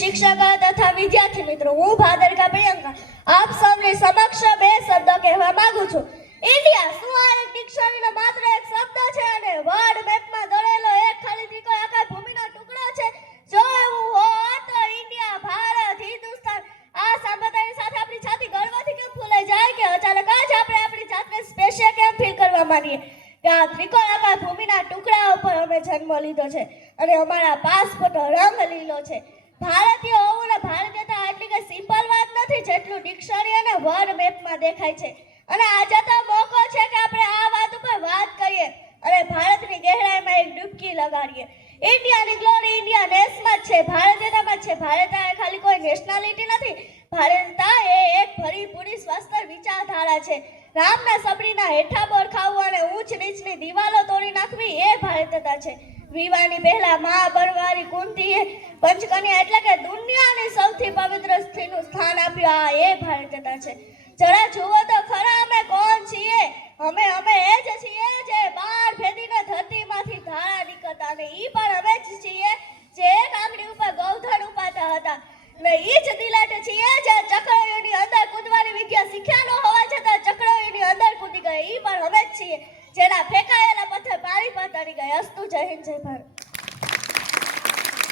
શિક્ષક તથા વિદ્યાર્થી મિત્રો, હું ભાદરકા પ્રિયંકા આપ સૌની સમક્ષ બે શબ્દો કહેવા માંગુ છું. ઇન્ડિયા શું આ એક ડિક્શનરીનો માત્ર એક શબ્દ છે અને વર્લ્ડ મેપમાં દોરેલો એક ખાલી ત્રિકોણ આકાર ભૂમિનો ટુકડો છે? જો એવું હોય તો ઇન્ડિયા, ભારત, હિન્દુસ્તાન આ સાંભળતાની સાથે આપણી છાતી ગર્વથી કેમ ફૂલાઈ જાય કે અચાનક જ આપણે આપણી જાતને સ્પેશિયલ કેમ ફીલ કરવા માંડીએ કે આ ત્રિકોણ આકાર ભૂમિના ટુકડા ઉપર અમે જન્મ લીધો છે અને અમારા પાસપોર્ટનો રંગ લીલો છે. ભારતીય હોવું ને ભારતીયતા આટલી કઈ સિમ્પલ વાત નથી જેટલું ડિક્શનરી અને વર્લ્ડ મેપમાં દેખાય છે. અને આજે તો મોકો છે કે આપણે આ વાત ઉપર વાત કરીએ અને ભારતની ગહેરાઈમાં એક ડૂબકી લગાડીએ. ઇન્ડિયાની ગ્લોરી ઇન્ડિયા નેશમાં જ છે, ભારતીયતામાં જ છે. ભારતતા એ ખાલી કોઈ નેશનાલિટી નથી, ભારતતા એ એક ભરી પૂરી સ્વસ્થ વિચારધારા છે. રામના સબરીના હેઠા બોર ખાવું અને ઊંચ નીચની દિવાલો તોડી નાખવી એ ભારતીયતા છે. વિવાહની પહેલા મા બરવારી કુંતીએ પંચકન્યા એટલે કે દુનિયાની સૌથી પવિત્ર સ્ત્રીનું સ્થાન આપ્યું. આ એ ભારતીયતા છે. જરા જુઓ તો ખરા અમે કોણ છીએ. અમે એ જ છીએ જે બાર ભેદીને ધરતીમાંથી ધારા નીકળતા અને ઈ પણ અમે જ છીએ જે એક આંગળી ઉપર ગૌધન ઉપાતા હતા. ને ઈ જ દિલાટ છીએ જે ચક્રવ્યૂહની અંદર કૂદવાની વિદ્યા શીખ્યા ન હોવા છતાં ચક્રવ્યૂહની અંદર કૂદી ગયા. ઈ પણ અમે જ છીએ જેના ફેંકાયેલા પથ્થર પાણી પર તરી ગયા. અસ્તુ, જય હિન્દ, જય ભારત.